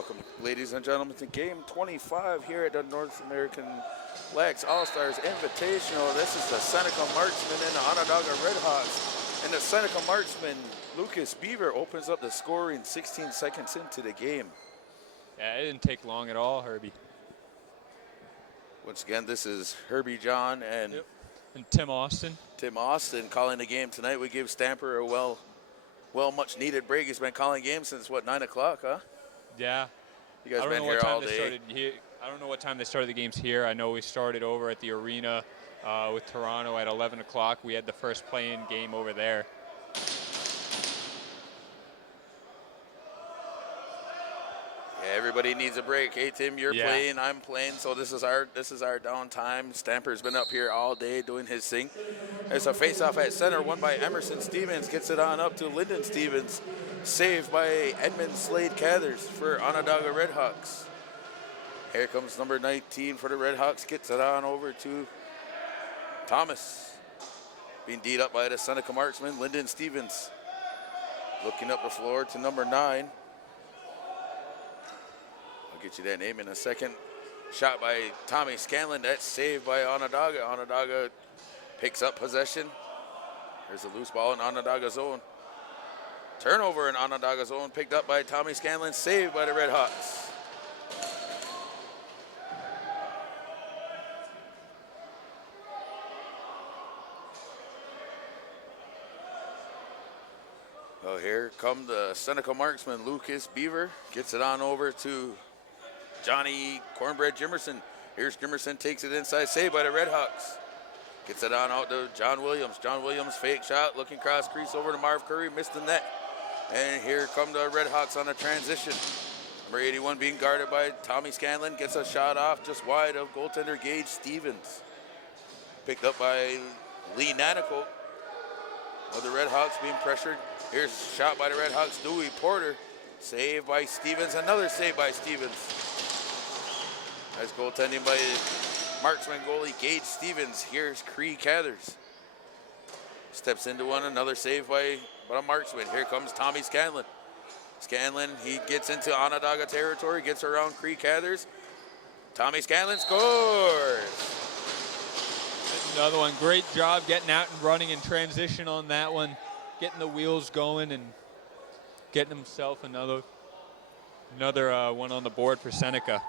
Welcome, ladies and gentlemen, to Game 25 here at the North American LAXAllStars Invitational. This is the Seneca Marksmen and the Onondaga Redhawks. And the Seneca Marksmen, Lucas Beaver, opens up the scoring 16 seconds into the game. Yeah, it didn't take long at all, Herbie. Once again, this is Herbie John and, and Tim Austin. Tim Austin calling the game tonight. We give Stamper a well much needed break. He's been calling games since, what, 9 o'clock, huh? Yeah. You guys been here all day. I don't know what time they started the games here. I know we started over at the arena with Toronto at 11 o'clock. We had the first play-in game over there. Yeah, everybody needs a break. Hey, Tim, you're playing, I'm playing, so this is our downtime. Stamper's been up here all day doing his thing. There's a face-off at center, won by Emerson Stevens. Gets it on up to Lyndon Stevens. Saved by Edmund Slade Cathers for Onondaga Redhawks. Here comes number 19 for the Redhawks. Gets it on over to Thomas. Being D'd up by the Seneca Marksman, Lyndon Stevens. Looking up the floor to number 9. I'll get you that name in a second. Shot by Tommy Scanlon. That's saved by Onondaga. Onondaga picks up possession. There's a loose ball in Onondaga's zone. Turnover in Onondaga's zone, picked up by Tommy Scanlon, saved by the Redhawks. Well, here come the Seneca Marksman, Lucas Beaver. Gets it on over to Johnny Cornbread Jimerson. Here's Jimerson, takes it inside, saved by the Redhawks. Gets it on out to John Williams. John Williams, fake shot, looking cross crease over to Marv Curry, missed the net. And here come the Redhawks on a transition. Number 81 being guarded by Tommy Scanlon. Gets a shot off just wide of goaltender Gage Stevens. Picked up by Lee Nanico. Of the Redhawks being pressured. Here's a shot by the Redhawks. Dewey Porter. Saved by Stevens. Another save by Stevens. Nice goaltending by Marksman goalie Gage Stevens. Here's Cree Cathers. Steps into one. Another save by a Marksman. Here comes Tommy Scanlon. Scanlon, he gets into Onondaga territory, gets around Cree Cathers. Tommy Scanlon scores. Another one. Great job getting out and running in transition on that one. Getting the wheels going and getting himself another one on the board for Seneca.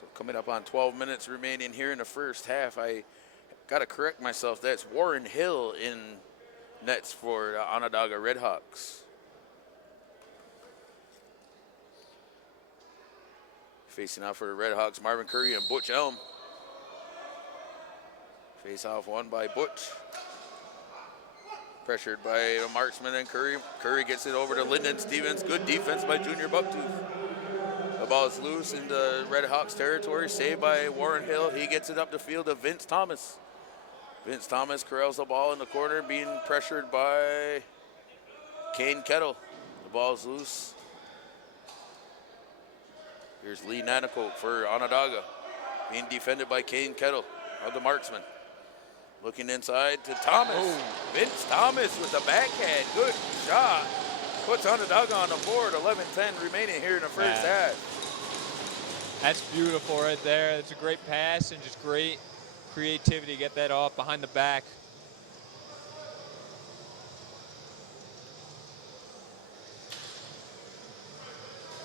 So coming up on 12 minutes remaining here in the first half, I got to correct myself. That's Warren Hill in nets for the Onondaga Redhawks. Facing off for the Redhawks, Marvin Curry and Butch Elm. Face off won by Butch. Pressured by the Marksman and Curry. Curry gets it over to Lyndon Stevens. Good defense by Junior Bucktooth. The ball is loose in the Redhawks territory. Saved by Warren Hill. He gets it up the field to Vince Thomas. Vince Thomas corrals the ball in the corner, being pressured by Kane Kettle. The ball's loose. Here's Lee Nanico for Onondaga, being defended by Kane Kettle of the Marksman. Looking inside to Thomas. Oh. Vince Thomas with the backhand. Good shot. Puts Onondaga on the board. 11-10 remaining here in the first half. That's beautiful right there. It's a great pass and just great creativity, get that off behind the back.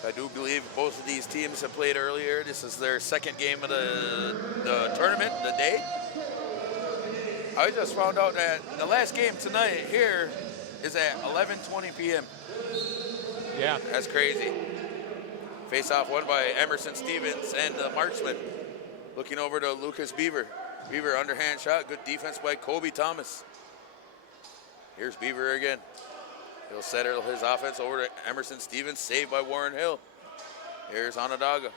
I do believe both of these teams have played earlier. This is their second game of the tournament, the day. I just found out that the last game tonight here is at 11:20 p.m. Yeah. That's crazy. Face-off won by Emerson Stevens and the Marksman. Looking over to Lucas Beaver. Beaver underhand shot, good defense by Kobe Thomas. Here's Beaver again. He'll settle his offense over to Emerson Stevens, saved by Warren Hill. Here's Onondaga.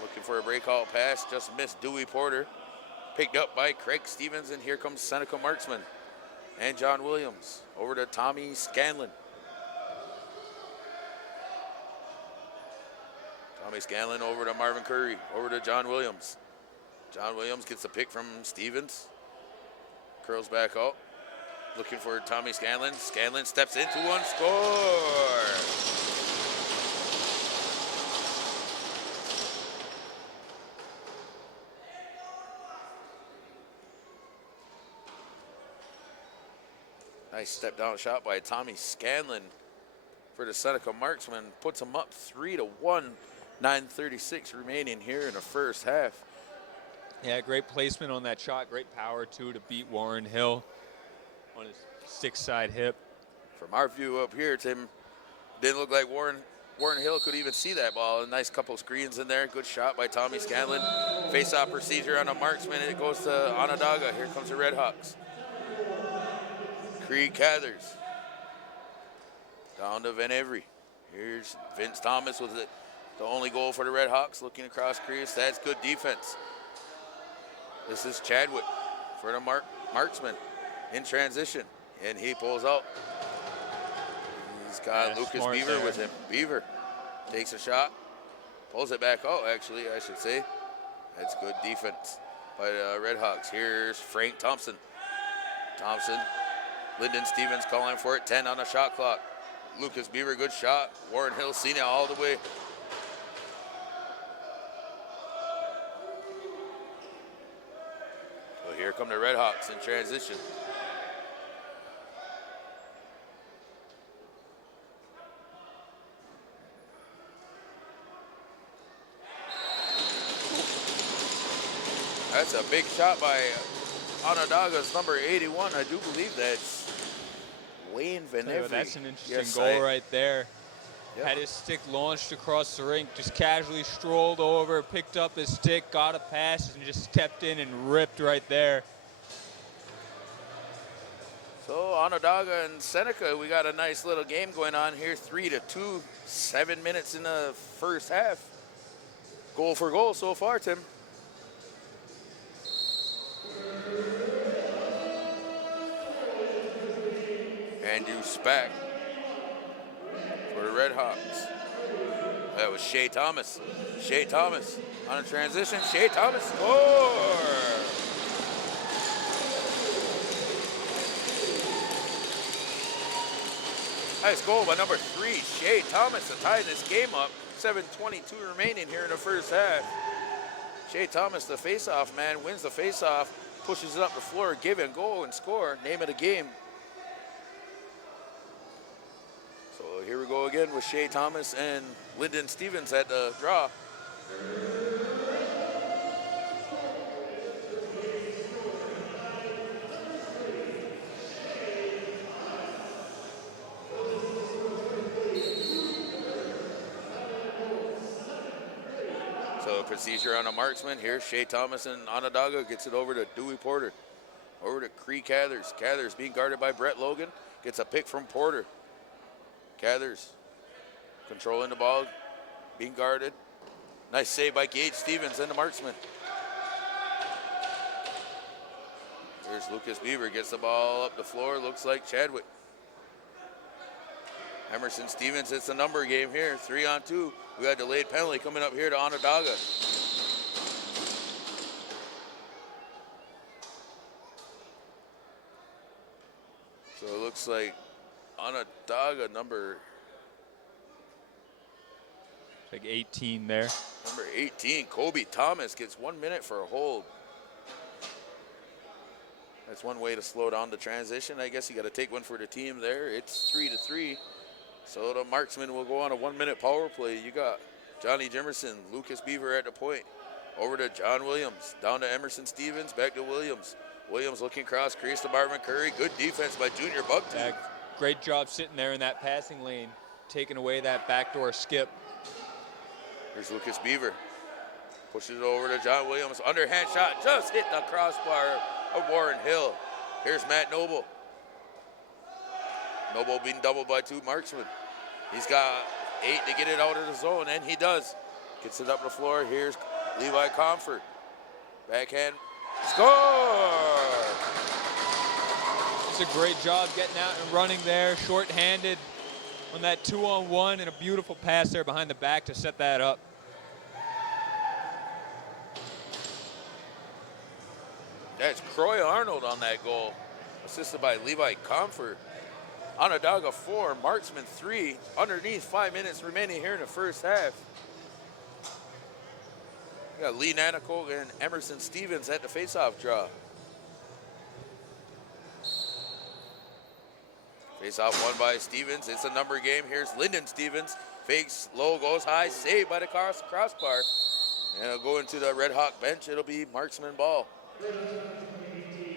Looking for a breakout pass, just missed Dewey Porter. Picked up by Craig Stevens, and here comes Seneca Marksman and John Williams. Over to Tommy Scanlon. Tommy Scanlon over to Marvin Curry, over to John Williams. John Williams gets a pick from Stevens. Curls back out. looking for Tommy Scanlon. Scanlon steps into one, score! Nice step down shot by Tommy Scanlon for the Seneca Marksmen. Puts them up 3-1. 9:36 remaining here in the first half. Yeah, great placement on that shot. Great power, too, to beat Warren Hill on his 6-side hip. From our view up here, Tim, didn't look like Warren Hill could even see that ball. A nice couple screens in there. Good shot by Tommy Scanlon. Face-off procedure on a Marksman. It goes to Onondaga. Here comes the Redhawks. Creed Cathers. Down to Van Every. Here's Vince Thomas with it. The only goal for the Redhawks. Looking across crease. That's good defense. This is Chadwick for the Marksman in transition. And he pulls out. He's got Lucas Beaver with him. Beaver takes a shot. Pulls it back out, actually, I should say. That's good defense by the Redhawks. Here's Frank Thompson. Lyndon Stevens calling for it. 10 on the shot clock. Lucas Beaver, good shot. Warren Hill seen it all the way. So here come the Redhawks in transition. That's a big shot by Onondaga's number 81. I do believe that's Wayne Van Every. That's an interesting goal right there. Yep. Had his stick launched across the rink, just casually strolled over, picked up his stick, got a pass, and just stepped in and ripped right there. So Onondaga and Seneca, we got a nice little game going on here. 3-2, 7 minutes in the first half. Goal for goal so far, Tim. Andrew Spack for the Redhawks. That was Shea Thomas. Shea Thomas on a transition. Shea Thomas score! Nice goal by number 3, Shea Thomas, to tie this game up. 7:22 remaining here in the first half. Shea Thomas, the face-off man, wins the face-off, pushes it up the floor, give it a goal and score. Name of the game. So here we go again with Shea Thomas and Lyndon Stevens at the draw. So procedure on a Marksman. Here Shea Thomas and Onondaga gets it over to Dewey Porter. Over to Cree Cathers. Cathers being guarded by Brett Logan. Gets a pick from Porter. Cathers controlling the ball, being guarded. Nice save by Gage Stevens and the Marksman. Here's Lucas Beaver, gets the ball up the floor, looks like Chadwick. Emerson Stevens, it's a number game here, 3-on-2. We got a delayed penalty coming up here to Onondaga. So it looks like Onondaga number 18 there. Number 18, Kobe Thomas gets 1 minute for a hold. That's one way to slow down the transition. I guess you got to take one for the team there. It's 3-3. So the Marksmen will go on a 1 minute power play. You got Johnny Jimerson, Lucas Beaver at the point. Over to John Williams, down to Emerson Stevens, back to Williams. Williams looking cross crease to Marvin Curry. Good defense by Junior Buckton. Great job sitting there in that passing lane, taking away that backdoor skip. Here's Lucas Beaver. Pushes it over to John Williams. Underhand shot, just hit the crossbar of Warren Hill. Here's Matt Noble. Noble being doubled by 2 Marksmen. He's got 8 to get it out of the zone, and he does. Gets it up the floor. Here's Levi Comfort. Backhand. Score! It's a great job getting out and running there, short-handed on that 2-on-1, and a beautiful pass there behind the back to set that up. That's Croy Arnold on that goal. assisted by Levi Comfort. Onondaga 4, Marksmen 3. Underneath, 5 minutes remaining here in the first half. We got Lee Nanakoga and Emerson Stevens at the faceoff draw. Faceoff won by Stevens. It's a number game. Here's Lyndon Stevens. Fakes, low, goes high, saved by the crossbar. And it'll go into the Red Hawk bench. It'll be Marksman ball.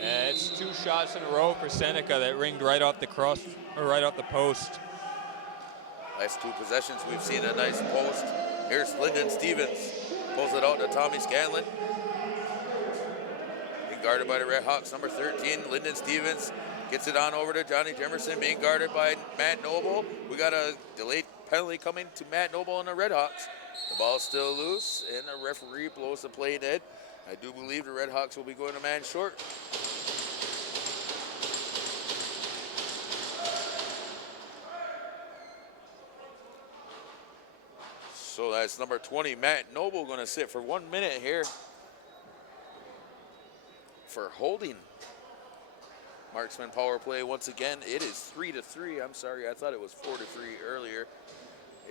It's 2 shots in a row for Seneca that ringed right off the cross, or right off the post. Last 2 possessions, we've seen a nice post. Here's Lyndon Stevens. Pulls it out to Tommy Scanlon. Being guarded by the Red Hawks, number 13, Lyndon Stevens. Gets it on over to Johnny Jimerson, being guarded by Matt Noble. We got a delayed penalty coming to Matt Noble and the Red Hawks. The ball's still loose, and the referee blows the play dead. I do believe the Red Hawks will be going a man short. So that's number 20, Matt Noble, going to sit for 1 minute here for holding. Marksman power play once again. It is 3-3. I'm sorry, I thought it was 4-3 earlier.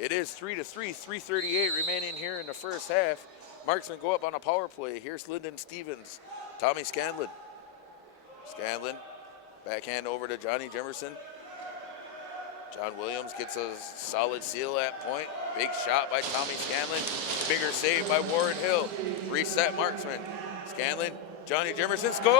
It is 3-3, 3:38 remaining here in the first half. Marksmen go up on a power play. Here's Lyndon Stevens, Tommy Scanlon. Scanlon, backhand over to Johnny Jimerson. John Williams gets a solid seal at point. Big shot by Tommy Scanlon. Bigger save by Warren Hill. Reset Marksman. Scanlon, Johnny Jimerson, score!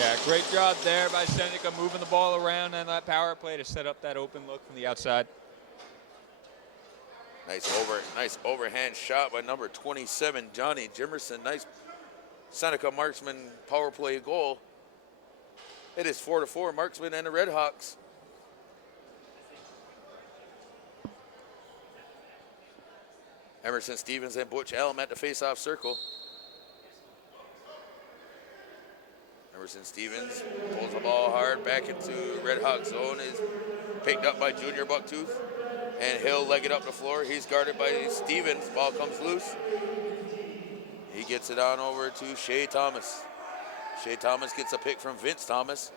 Yeah, great job there by Seneca, moving the ball around on that power play to set up that open look from the outside. Nice overhand shot by number 27, Johnny Jimerson. Nice Seneca Marksman power play goal. It is 4-4, Marksman and the Red Hawks. Emerson Stevens and Butch Elm at the face-off circle. Emerson Stevens pulls the ball hard back into Red Hawk zone. Is picked up by Junior Bucktooth. And Hill leg it up the floor. He's guarded by Stevens. Ball comes loose. He gets it on over to Shea Thomas. Shea Thomas gets a pick from Vince Thomas.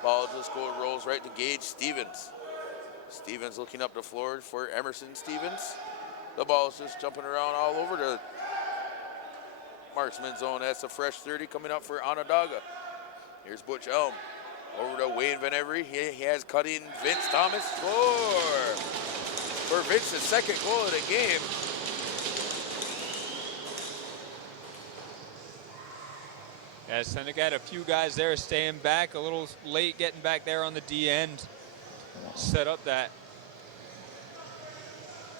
Ball just rolls right to Gage Stevens. Stevens looking up the floor for Emerson Stevens. The ball's just jumping around all over the Marksman zone. That's a fresh 30 coming up for Onondaga. Here's Butch Elm. Over to Wayne Van Every. He has cutting Vince Thomas. Score! For Vince's second goal of the game. Yeah, Seneca had a few guys there staying back, a little late getting back there on the D end. Set up that.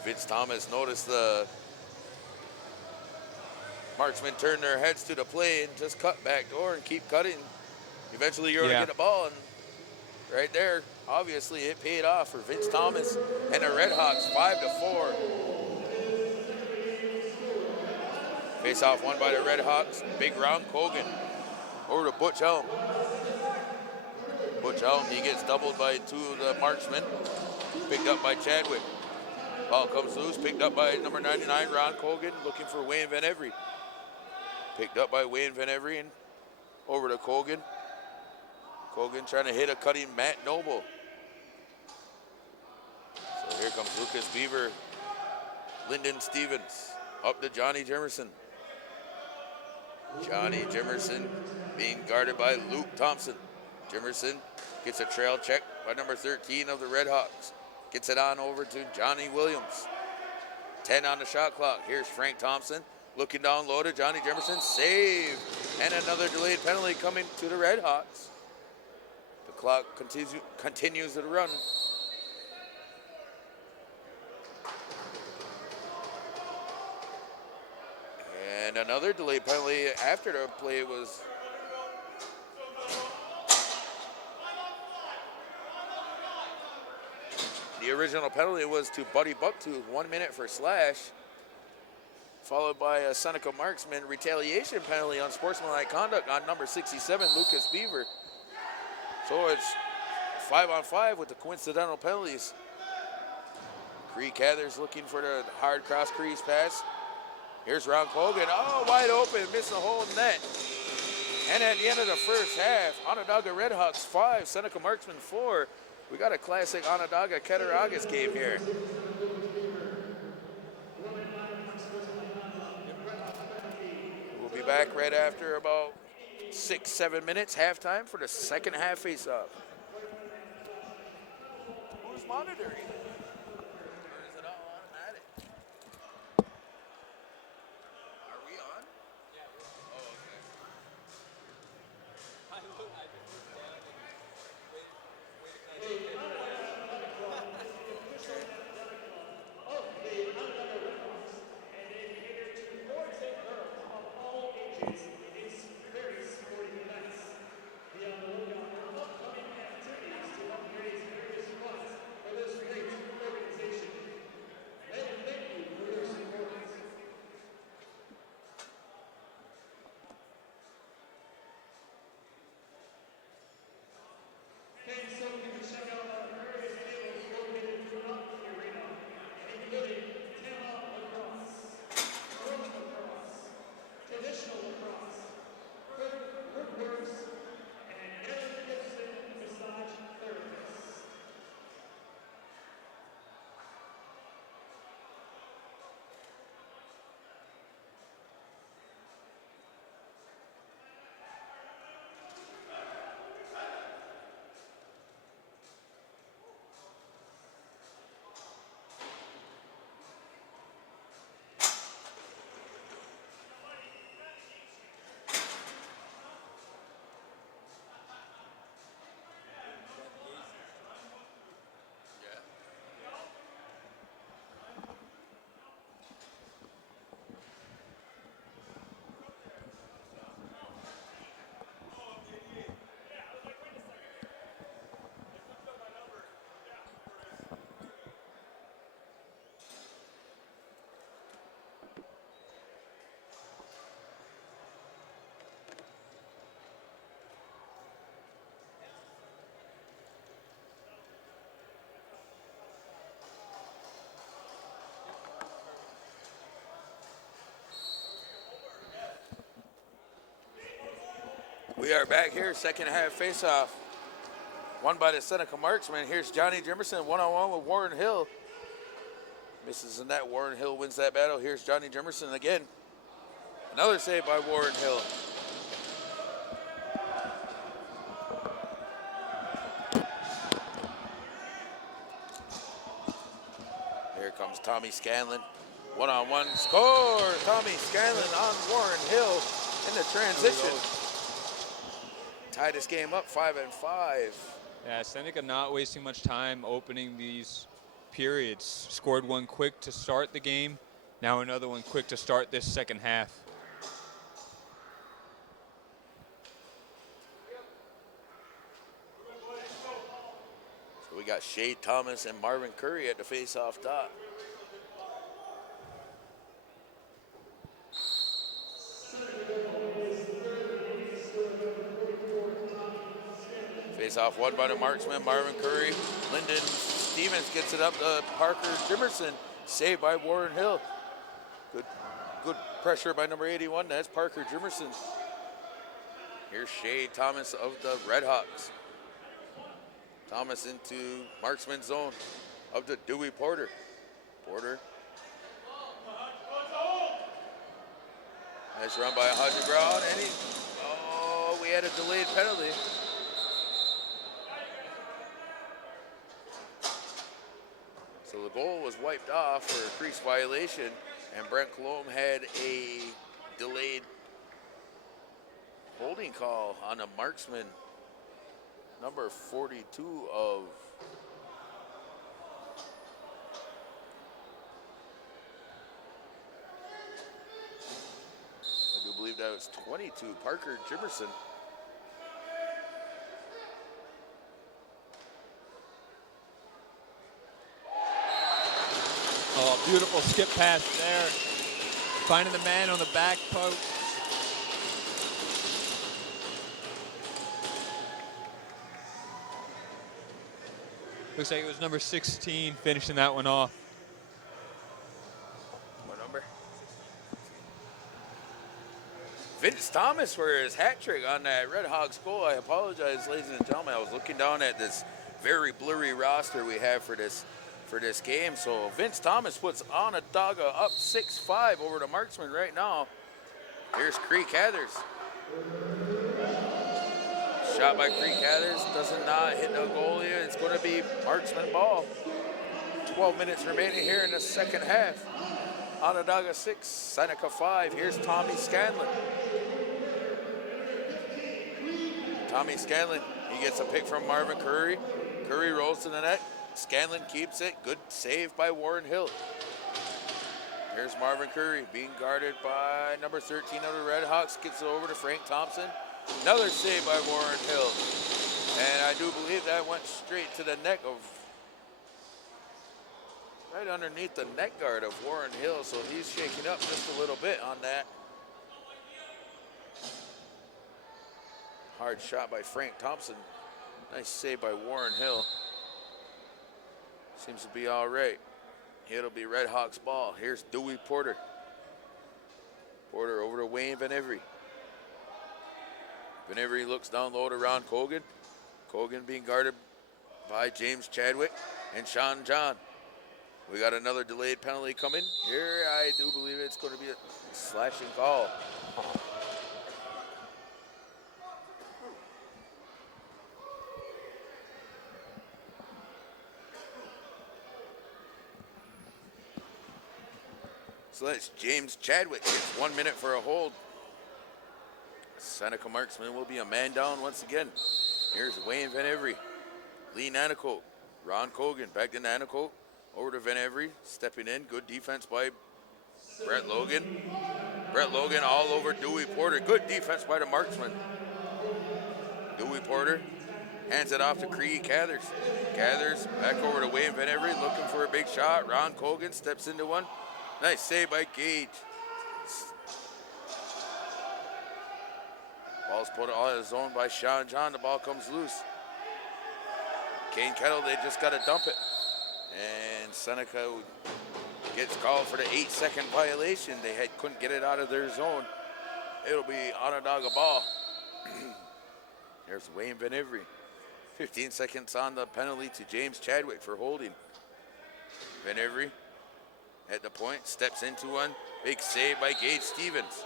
Vince Thomas noticed the Marksmen turn their heads to the play and just cut back door and keep cutting. Eventually you're going to get a ball, and right there, obviously it paid off for Vince Thomas and the Red Hawks, 5-4. Face off won by the Red Hawks. Big Ron Cogan over to Butch Elm. Butch Elm, he gets doubled by 2 of the Marksmen. Picked up by Chadwick. Ball comes loose, picked up by number 99, Ron Cogan, looking for Wayne Van Every. Picked up by Wayne Van Every and over to Cogan. Cogan trying to hit a cutting Matt Noble. So here comes Lucas Beaver. Lyndon Stevens up to Johnny Jimerson. Johnny Jimerson being guarded by Luke Thompson. Jimerson gets a trail check by number 13 of the Red Hawks. Gets it on over to Johnny Williams. 10 on the shot clock. Here's Frank Thompson looking down low to Johnny Jimerson. Save! And another delayed penalty coming to the Red Hawks. The clock continues to run. And another delayed penalty after the play was the original penalty was to Buddy Bucktooth, 1 minute for slash, followed by a Seneca Marksman retaliation penalty on sportsmanlike conduct on number 67, Lucas Beaver. So it's 5-on-5 with the coincidental penalties. Cree Cathers looking for the hard cross crease pass. Here's Ron Colgan. Oh, wide open, missed the whole net. And at the end of the first half, Onondaga Redhawks 5, Seneca Marksmen 4. We got a classic Onondaga Cattaraugus game here. We'll be back right after about 6-7 minutes, halftime for the second half face-off. Who's monitoring? Or is it all automatic? Are we on? Oh, okay. We are back here, second half face-off. Won by the Seneca Marksmen. Here's Johnny Jimerson, one-on-one with Warren Hill. Misses the net. Warren Hill wins that battle. Here's Johnny Jimerson again. Another save by Warren Hill. Here comes Tommy Scanlon. One-on-one score. Tommy Scanlon on Warren Hill in the transition. Tie this game up 5-5. Yeah, Seneca not wasting much time opening these periods. Scored one quick to start the game. Now another one quick to start this second half. So we got Shade Thomas and Marvin Curry at the face-off dot. Face-off won by the Marksman, Marvin Curry. Lyndon Stevens gets it up to Parker Jimerson. Saved by Warren Hill. Good pressure by number 81. That's Parker Jimerson. Here's Shade Thomas of the Redhawks. Thomas into Marksman zone of the Dewey Porter. Porter. Nice run by Hodge Brown. And we had a delayed penalty. So the goal was wiped off for a crease violation, and Brent Colomb had a delayed holding call on a Marksman, number 42 of I do believe that was 22, Parker Jimerson. Oh, beautiful skip pass there. Finding the man on the back post. Looks like it was number 16 finishing that one off. What number? Vince Thomas for his hat trick on that Redhawks goal. I apologize, ladies and gentlemen. I was looking down at this very blurry roster we have for this game. So Vince Thomas puts Onondaga up 6-5 over the Marksmen right now. Here's Cree Cathers. Shot by Cree Cathers, does not hit the goalie. It's going to be Marksman ball. 12 minutes remaining here in the second half. Onondaga 6, Seneca 5. Here's Tommy Scanlon. Tommy Scanlon, he gets a pick from Marvin Curry. Curry rolls to the net. Scanlon keeps it. Good save by Warren Hill. Here's Marvin Curry being guarded by number 13 of the Redhawks. Gets it over to Frank Thompson. Another save by Warren Hill. And I do believe that went straight to the neck of, right underneath the neck guard of Warren Hill. So he's shaking up just a little bit on that. Hard shot by Frank Thompson. Nice save by Warren Hill. Seems to be all right. It'll be Redhawks ball. Here's Dewey Porter. Porter over to Wayne Van Every. Van Every looks down low to Ron Cogan. Cogan being guarded by James Chadwick and Sean John. We got another delayed penalty coming. Here, I do believe it's going to be a slashing call. So that's James Chadwick. It's 1 minute for a hold. Seneca Marksmen will be a man down once again. Here's Wayne Van Every. Lee Nanicoke. Ron Cogan back to Nanicoke. Over to Van Every. Stepping in. Good defense by Brett Logan. Brett Logan all over Dewey Porter. Good defense by the Marksman. Dewey Porter hands it off to Cree Cathers. Cathers back over to Wayne Van Every looking for a big shot. Ron Cogan steps into one. Nice save by Gage. Ball's put on his own by Sean John. The ball comes loose. Kane Kettle, they just got to dump it. And Seneca gets called for the 8-second violation. They couldn't get it out of their zone. It'll be Onondaga ball. There's Wayne Van Every. 15 seconds on the penalty to James Chadwick for holding. Van Every at the point, steps into one. Big save by Gage Stevens.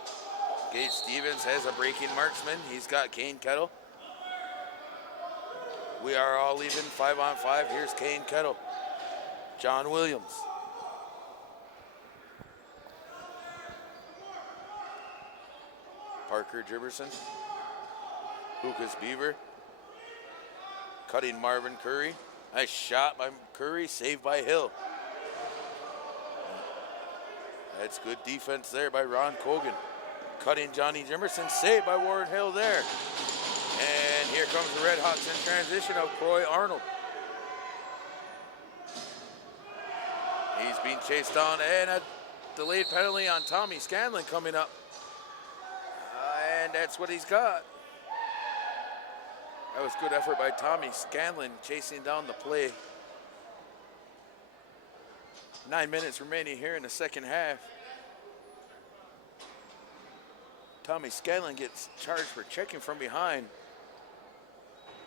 Gage Stevens has a breaking marksman. He's got Kane Kettle. We are all even 5-on-5. Here's Kane Kettle. John Williams. Parker Jibberson. Lucas Beaver. Cutting Marvin Curry. Nice shot by Curry, saved by Hill. That's good defense there by Ron Cogan. Cutting Johnny Jimerson, saved by Warren Hill there. And here comes the Redhawks in transition of Croy Arnold. He's being chased down, and a delayed penalty on Tommy Scanlon coming up. And that's what he's got. That was good effort by Tommy Scanlon chasing down the play. 9 minutes remaining here in the second half. Tommy Scanlon gets charged for checking from behind.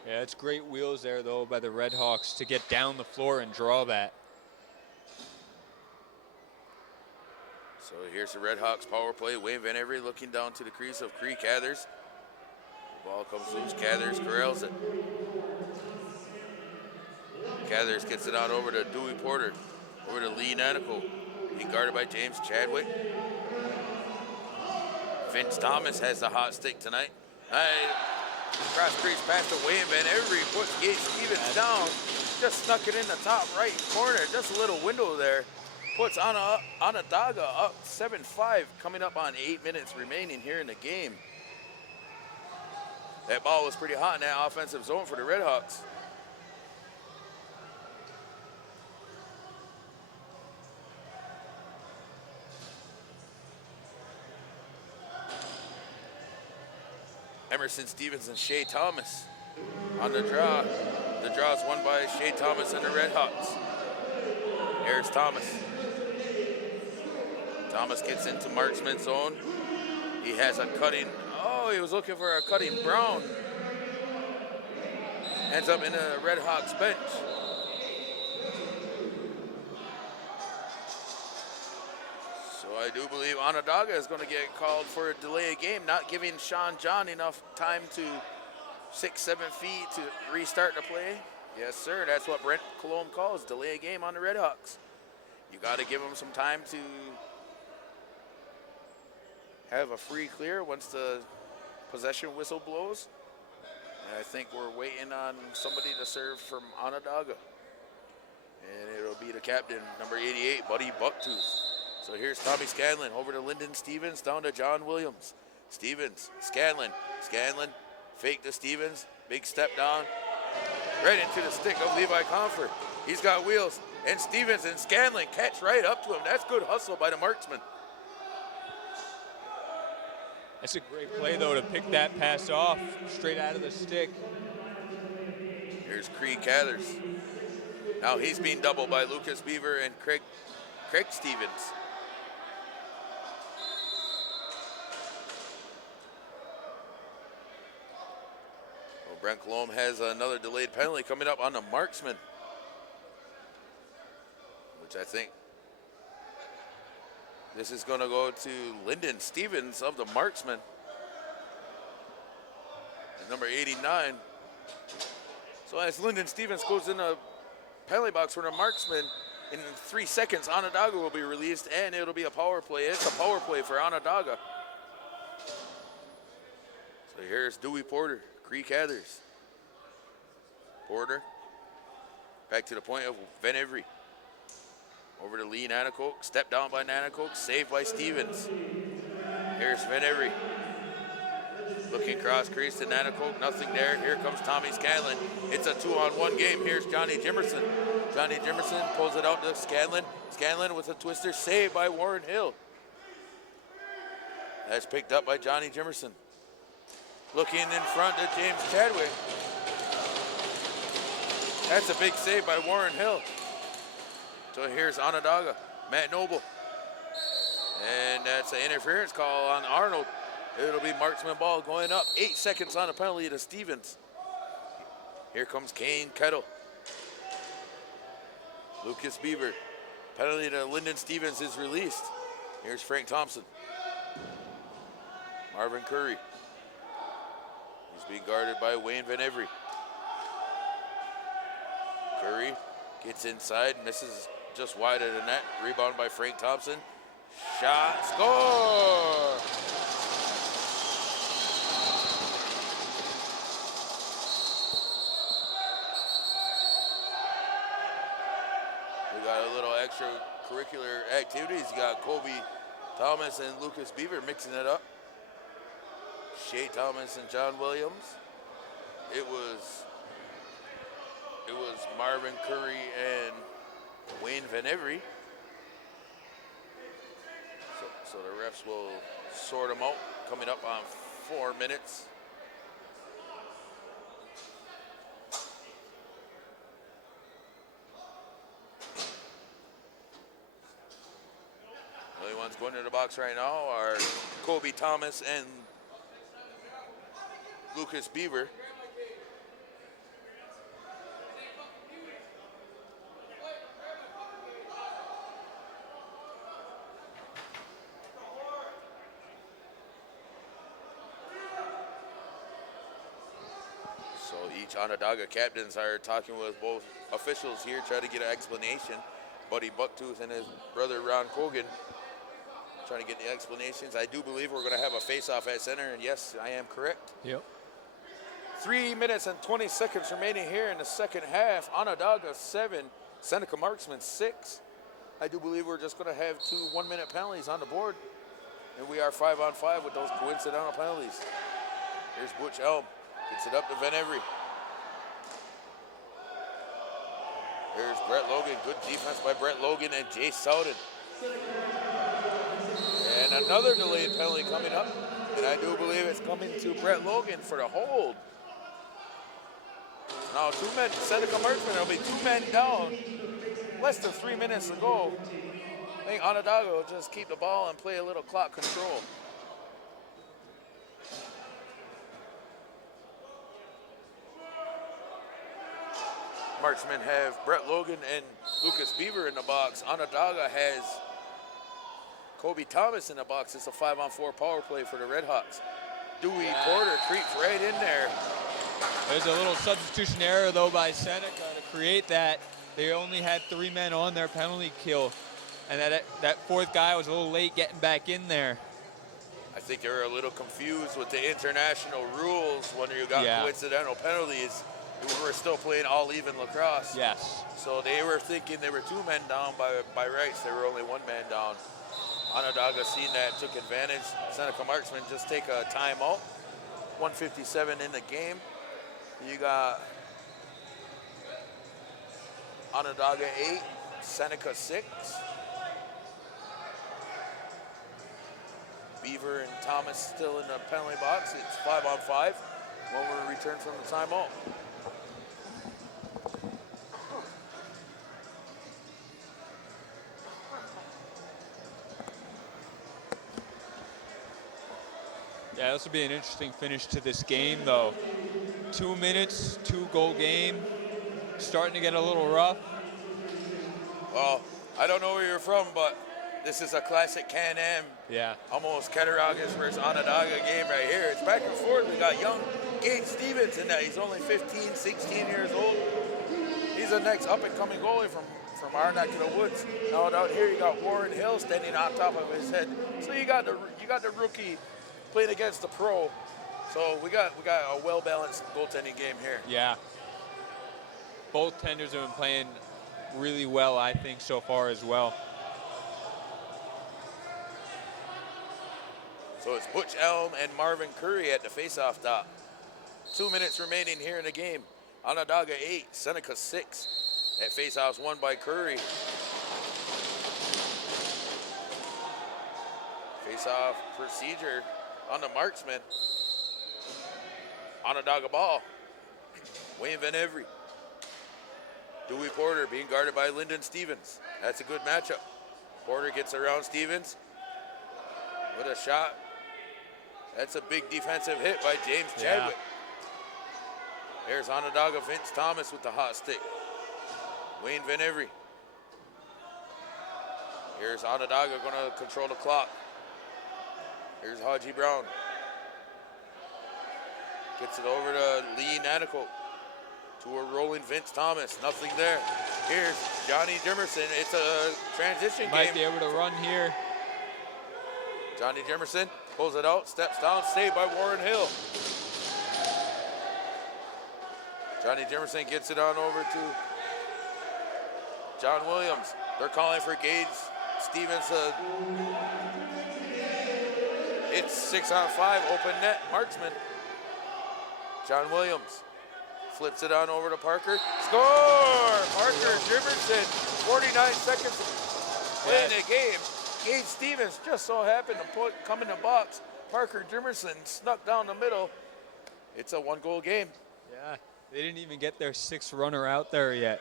Yeah, it's great wheels there, though, by the Redhawks to get down the floor and draw that. So here's the Redhawks power play. Wayne Van Every looking down to the crease of Cree Cathers. Ball comes loose. Cathers corrals it. Cathers gets it out over to Dewey Porter. Over to Lee Nanico. Being guarded by James Chadwick. Vince Thomas has the hot stick tonight. Cross crease pass to Wayne Van Every. Puts Gage Stevens down. Just snuck it in the top right corner. Just a little window there. Puts Onondaga up 7-5. Coming up on 8 minutes remaining here in the game. That ball was pretty hot in that offensive zone for the Redhawks. Emerson Stevens and Shea Thomas on the draw. The draw is won by Shea Thomas and the Redhawks. Here's Thomas. Thomas gets into Marksman's zone. He has a cutting. Oh, he was looking for a cutting Brown. Ends up in a Red Hawks bench. So I do believe Onondaga is going to get called for a delay of game, not giving Sean John enough time to 6-7 feet to restart the play. Yes, sir. That's what Brent Cologne calls delay of game on the Red Hawks. You got to give them some time to have a free clear once the possession whistle blows. And I think we're waiting on somebody to serve from Onondaga. And it'll be the captain, number 88, Buddy Bucktooth. So here's Tommy Scanlon over to Lyndon Stevens, down to John Williams. Stevens, Scanlon, fake to Stevens, big step down, right into the stick of Levi Comfort. He's got wheels, and Stevens and Scanlon catch right up to him. That's good hustle by the marksman. That's a great play, though, to pick that pass off straight out of the stick. Here's Creed Cathers. Now he's being doubled by Lucas Beaver and Craig Stevens. Well, Brent Colomb has another delayed penalty coming up on the marksman, which I think this is going to go to Lyndon Stevens of the marksman. And number 89. So as Lyndon Stevens goes in a penalty box for the marksman, in 3 seconds, Onondaga will be released, and it'll be a power play. It's a power play for Onondaga. So here's Dewey Porter, Creek Cathers. Porter, back to the point of Van Every. Over to Lee Nanacoke, step down by Nanacoke, saved by Stevens. Here's Van Every. Looking cross crease to Nanacoke, nothing there. Here comes Tommy Scanlon. It's a 2-on-1 game. Here's Johnny Jimerson. Johnny Jimerson pulls it out to Scanlon. Scanlon with a twister, saved by Warren Hill. That's picked up by Johnny Jimerson. Looking in front to James Chadwick. That's a big save by Warren Hill. So here's Onondaga, Matt Noble. And that's an interference call on Arnold. It'll be marksman ball going up. 8 seconds on the penalty to Stevens. Here comes Kane Kettle. Lucas Beaver. Penalty to Lyndon Stevens is released. Here's Frank Thompson. Marvin Curry. He's being guarded by Wayne Van Every. Curry gets inside, misses just wide of the net. Rebound by Frank Thompson. Shot, score! We got a little extracurricular activities. You got Kobe Thomas and Lucas Beaver mixing it up. Shea Thomas and John Williams. It was Marvin Curry and Wayne Van Every. So the refs will sort them out coming up on 4 minutes. The only ones going to the box right now are Kobe Thomas and Lucas Beaver. So each Onondaga captains are talking with both officials here, trying to get an explanation. Buddy Bucktooth and his brother Ron Cogan trying to get the explanations. I do believe we're going to have a face-off at center, and yes, I am correct. Yep. 3 minutes and 20 seconds remaining here in the second half. Onondaga 7, Seneca Marksmen 6. I do believe we're just going to have 2 one-minute penalties on the board, and we are 5-on-5 with those coincidental penalties. Here's Butch Elm. Gets it up to Van Every. Here's Brett Logan. Good defense by Brett Logan and Jay Souden. And another delayed penalty coming up. And I do believe it's coming to Brett Logan for the hold. Now 2 men, Seneca Marksmen, there'll be 2 men down. Less than 3 minutes to go. I think Onondaga will just keep the ball and play a little clock control. Marksmen have Brett Logan and Lucas Beaver in the box. Onondaga has Kobe Thomas in the box. It's a 5-on-4 power play for the Redhawks. Dewey Porter creeps right in there. There's a little substitution error, though, by Seneca to create that. They only had 3 men on their penalty kill, and that fourth guy was a little late getting back in there. I think they were a little confused with the international rules when you got coincidental penalties. We were still playing all even lacrosse. Yes. So they were thinking they were 2 men down by rights. They were only 1 man down. Onondaga seen that, took advantage. Seneca Marksmen just take a timeout. 1:57 in the game. You got Onondaga 8, Seneca 6. Beaver and Thomas still in the penalty box. It's 5-on-5 when we return from the timeout. Yeah, this will be an interesting finish to this game, though. 2 minutes, 2-goal game. Starting to get a little rough. Well, I don't know where you're from, but this is a classic Can-Am. Yeah. Almost Cattaraugus versus Onondaga game right here. It's back and forth. We got young Gage Stevens in that. He's only 15, 16 years old. He's the next up-and-coming goalie from our neck of the woods. Now down here you got Warren Hill standing on top of his head. So you got the rookie playing against the pro. So we got a well-balanced goaltending game here. Yeah. Both tenders have been playing really well, I think, so far as well. So it's Butch Elm and Marvin Curry at the face-off dot. 2 minutes remaining here in the game. Onondaga 8, Seneca 6. That face-off's won by Curry. Face-off procedure on the Marksman. Onondaga ball. Wayne Van Every. Dewey Porter being guarded by Lyndon Stevens. That's a good matchup. Porter gets around Stevens with a shot. That's a big defensive hit by James Chadwick. There's Onondaga Vince Thomas with the hot stick. Wayne Van Every. Here's Onondaga going to control the clock. Here's Haji Brown. Gets it over to Lee Nanico. To a rolling Vince Thomas. Nothing there. Here's Johnny Jimerson. It's a transition game. Might be able to run here. Johnny Jimerson pulls it out, steps down, saved by Warren Hill. Johnny Jimerson gets it on over to John Williams. They're calling for Gage Stevens. It's 6-on-5, open net, Marksman. John Williams flips it on over to Parker. Score! Parker Jimerson, 49 seconds playing the game. Gage Stevens just so happened to come in the box. Parker Jimerson snuck down the middle. It's a 1-goal game. Yeah, they didn't even get their 6th runner out there yet.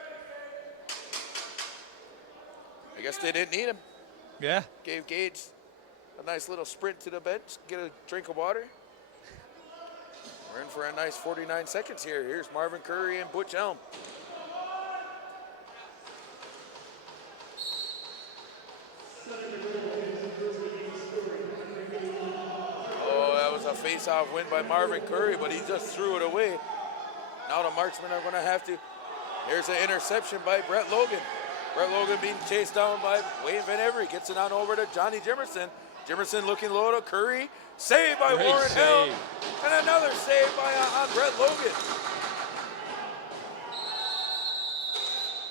I guess they didn't need him. Yeah. Gave Gage a nice little sprint to the bench, get a drink of water. We're in for a nice 49 seconds here. Here's Marvin Curry and Butch Elm. Oh, that was a face-off win by Marvin Curry, but he just threw it away. Now the Marksmen are going to have to. Here's an interception by Brett Logan. Brett Logan being chased down by Wayne Van Every. Gets it on over to Johnny Jimerson. Jimerson looking low to Curry. Saved by Warren Hill. And another save by Brett Logan.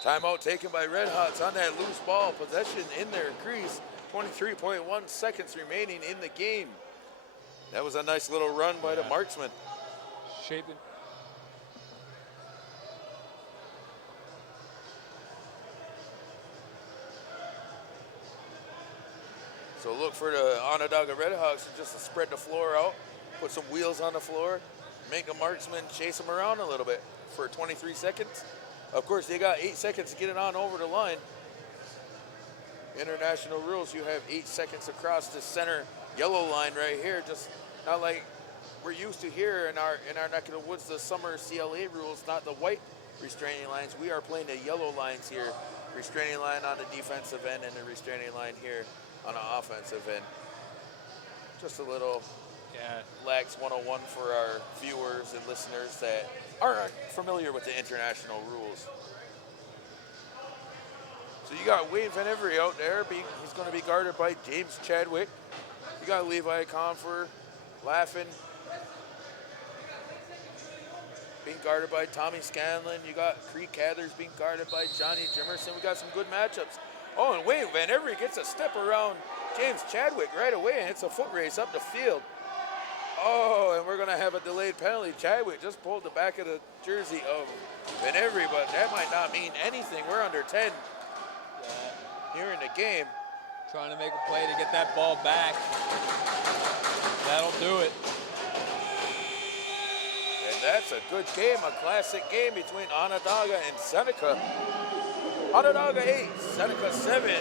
Timeout taken by Redhawks on that loose ball. Possession in their crease. 23.1 seconds remaining in the game. That was a nice little run by the Marksmen. Shaping. So look for the Onondaga Redhawks just to spread the floor out, put some wheels on the floor, make a Marksman chase them around a little bit for 23 seconds. Of course, they got 8 seconds to get it on over the line. International rules, you have 8 seconds across the center yellow line right here, just not like we're used to here in our neck of the woods, the summer CLA rules, not the white restraining lines. We are playing the yellow lines here. Restraining line on the defensive end and the restraining line here on the offensive end. Just a little Lax 101 for our viewers and listeners that aren't familiar with the international rules. So you got Wayne Van Every out there. He's going to be guarded by James Chadwick. You got Levi Confer laughing, being guarded by Tommy Scanlon. You got Creek Cathers being guarded by Johnny Jimerson. We got some good matchups. Oh, and Wayne Van Every gets a step around James Chadwick right away, and it's a foot race up the field. Oh, and we're going to have a delayed penalty. Chadwick just pulled the back of the jersey of Van Every, but that might not mean anything. We're under 10 here in the game. Trying to make a play to get that ball back. That'll do it. And that's a good game, a classic game between Onondaga and Seneca. Onondaga 8, Seneca 7,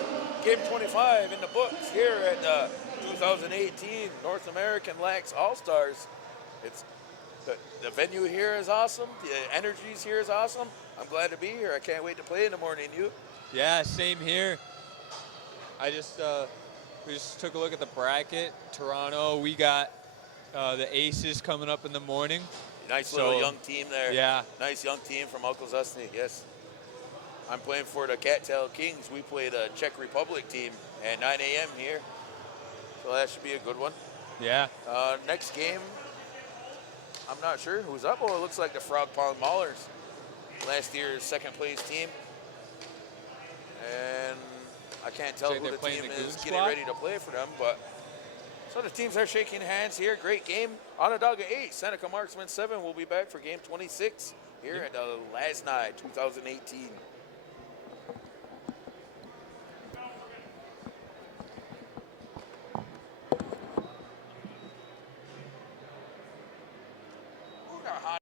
game 25 in the books here at 2018 North American LAXAllStars. It's the venue here is awesome. The energies here is awesome. I'm glad to be here. I can't wait to play in the morning. You? Yeah, same here. I just we just took a look at the bracket. Toronto, we got the Aces coming up in the morning. Nice little young team there. Yeah. Nice young team from LaxAllStars, yes. I'm playing for the Cattail Kings. We play the Czech Republic team at 9 a.m. here. So that should be a good one. Yeah. Next game, I'm not sure who's up. Oh, it looks like the Frog Pond Maulers, last year's second place team. And I can't tell who the team is getting ready to play for them, but so the teams are shaking hands here. Great game. Onondaga 8, Seneca Marksmen 7. We'll be back for game 26 here at the LASNAI 2018.